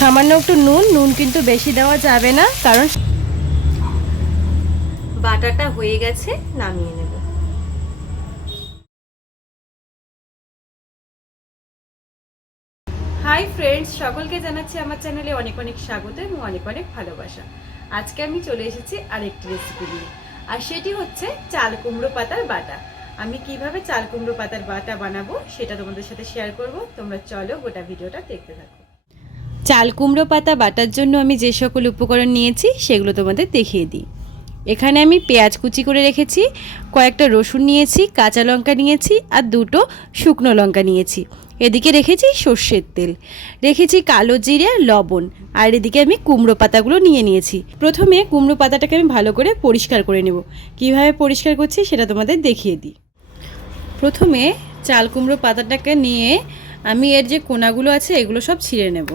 সামান্য একটু নুন কিন্তু বেশি দেওয়া যাবে না, কারণ বাটাটা হয়ে গেছে, নামিয়ে নেব। হাই ফ্রেন্ডস, সকলকে জানাচ্ছি আমার চ্যানেলে অনেক অনেক স্বাগত এবং অনেক অনেক ভালোবাসা। আজকে আমি চলে এসেছি আরেকটি রেসিপি নিয়ে, আর সেটি হচ্ছে চাল কুমড়ো পাতার বাটা। আমি কিভাবে চাল কুমড়ো পাতার বাটা বানাবো সেটা তোমাদের সাথে শেয়ার করব। তোমরা চলো গোটা ভিডিওটা দেখতে থাকো। চাল কুমড়ো পাতা বাটার জন্য আমি যে সকল উপকরণ নিয়েছি সেগুলো তোমাদের দেখিয়ে দিই। এখানে আমি পেঁয়াজ কুচি করে রেখেছি, কয়েকটা রসুন নিয়েছি, কাঁচা লঙ্কা নিয়েছি আর দুটো শুকনো লঙ্কা নিয়েছি। এদিকে রেখেছি সর্ষের তেল, রেখেছি কালো জিরে, লবণ, আর এদিকে আমি কুমড়ো পাতাগুলো নিয়েছি। প্রথমে কুমড়ো পাতাটাকে আমি ভালো করে পরিষ্কার করে নেব। কিভাবে পরিষ্কার করছি সেটা তোমাদের দেখিয়ে দিই। প্রথমে চাল কুমড়ো পাতাটাকে নিয়ে আমি এর যে কোনাগুলো আছে এগুলো সব ছিঁড়ে নেব।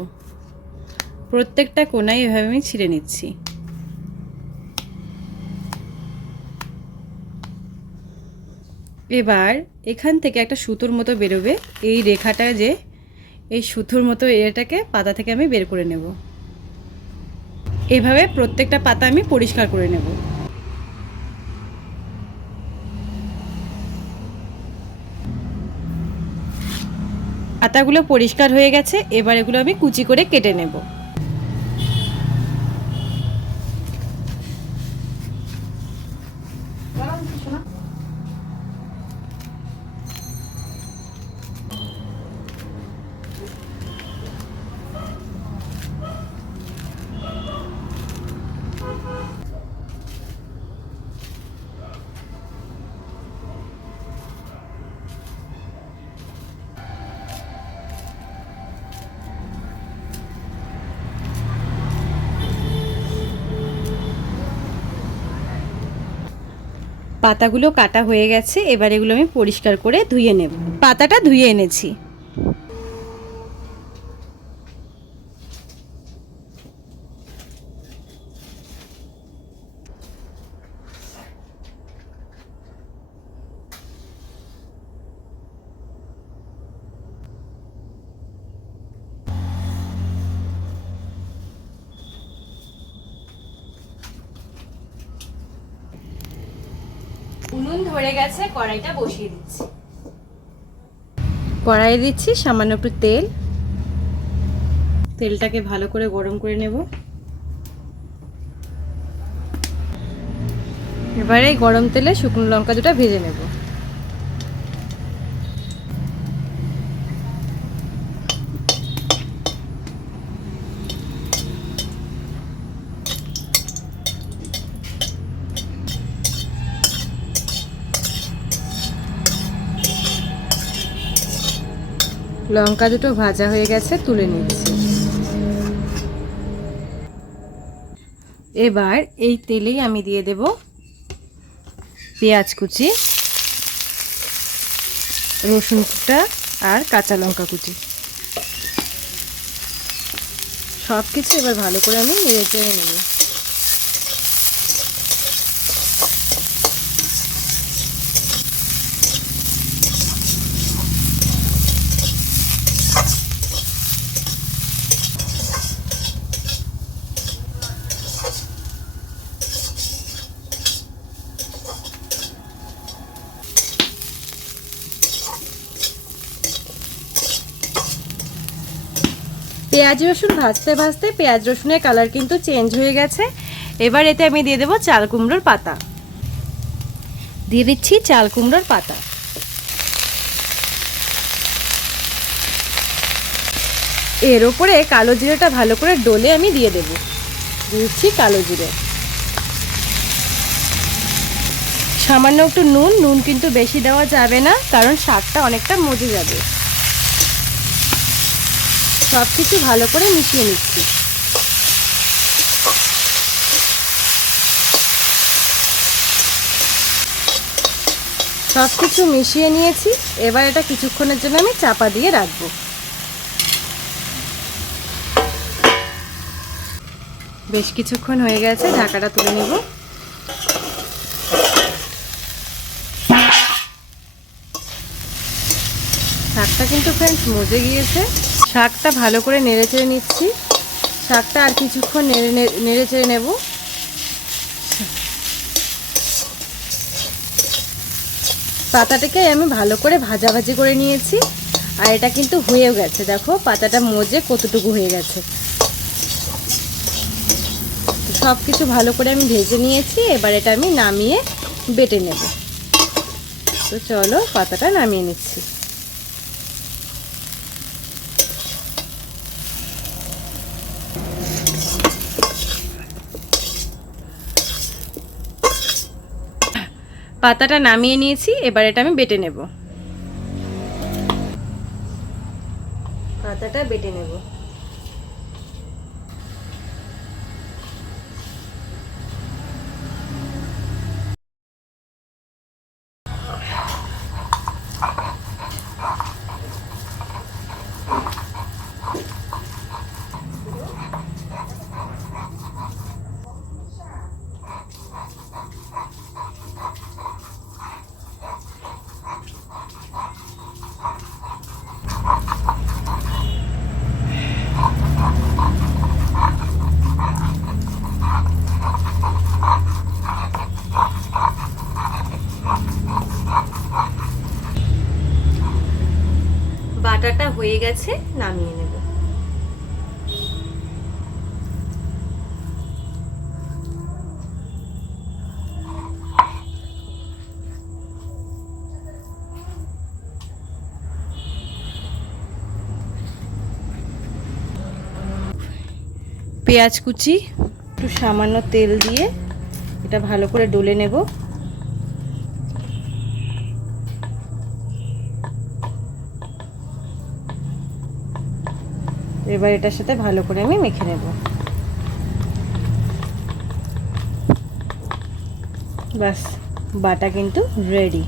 প্রত্যেকটা কোনায় এভাবে আমি ছিঁড়ে নিচ্ছি। এবার এখান থেকে একটা সুতোর মতো বেরোবে, এই রেখাটা যে এই সুতোর মতো এটাকে পাতা থেকে আমি বের করে নেব। এভাবে প্রত্যেকটা পাতা আমি পরিষ্কার করে নেব। পাতাগুলো পরিষ্কার হয়ে গেছে, এবার এগুলো আমি কুচি করে কেটে নেব। পাতাগুলো কাটা হয়ে গেছে, এবার এগুলো আমি পরিষ্কার করে ধুয়ে নেব। পাতাটা ধুয়ে এনেছি। উনুন ধরে গেছে, কড়াইটা বসিয়ে দিচ্ছি। কড়াইয়ে দিচ্ছি সামান্য একটু তেল। তেলটাকে ভালো করে গরম করে নেব। এবারে গরম তেলে শুকনো লঙ্কা দুটো ভেজে নেব। লঙ্কা দুটো ভাজা হয়ে গেছে, তুলে নিচ্ছি। এবার এই তেলেই আমি দিয়ে দেব পেঁয়াজ কুচি, রসুন কুচি আর কাঁচা লঙ্কা কুচি। সব কিছু এবার ভালো করে আমি নেড়ে চেড়ে নেব। পেঁয়াজ রসুন ভাজতে ভাজতে পেঁয়াজ রসুনের কালার কিন্তু চেঞ্জ হয়ে গেছে। এবার এতে আমি দিয়ে দেবো চাল কুমড়োর পাতা। দিয়ে দিচ্ছি চাল কুমড়োর পাতা। এর ওপরে কালো জিরেটা ভালো করে ডলে আমি দিয়ে দেব। দিচ্ছি কালো জিরে, সামান্য একটু নুন কিন্তু বেশি দেওয়া যাবে না, কারণ স্বাদটা অনেকটা মজে যাবে। সব কিছু ভালো করে মিশিয়ে নিচ্ছি। সব কিছু মিশিয়ে নিয়েছি। এবার এটা কিছুক্ষণের জন্য আমি চাপা দিয়ে রাখবো। বেশ কিছুক্ষণ হয়ে গেছে, ঢাকাটা তুলে নেব। শাকটা কিন্তু ফ্রেন্ডস মজে গিয়েছে। শাকটা ভালো করে নেড়ে চেড়ে নিচ্ছি। শাকটা আর কিছুক্ষণ নেড়ে চেড়ে নেব। পাতাটাকে আমি ভালো করে ভাজাভাজি করে নিয়েছি, আর এটা কিন্তু হয়েও গেছে। দেখো পাতাটা মজে কতটুকু হয়ে গেছে। সব কিছু ভালো করে আমি ভেজে নিয়েছি, এবার এটা আমি নামিয়ে বেটে নেব। তো চলো পাতাটা নামিয়ে নিচ্ছি। পাতাটা নামিয়ে নিয়েছি, এবার এটা আমি বেটে নেব। পাতাটা বেটে নেব। বাটাটা হয়ে গেছে, নামিয়ে নেব। পেঁয়াজ কুচি, একটু সামান্য তেল দিয়ে এটা ভালো করে ডলে নেব। এবার এটার সাথে ভালো করে আমি মেখে নেব। বাস, বাটা কিন্তু রেডি।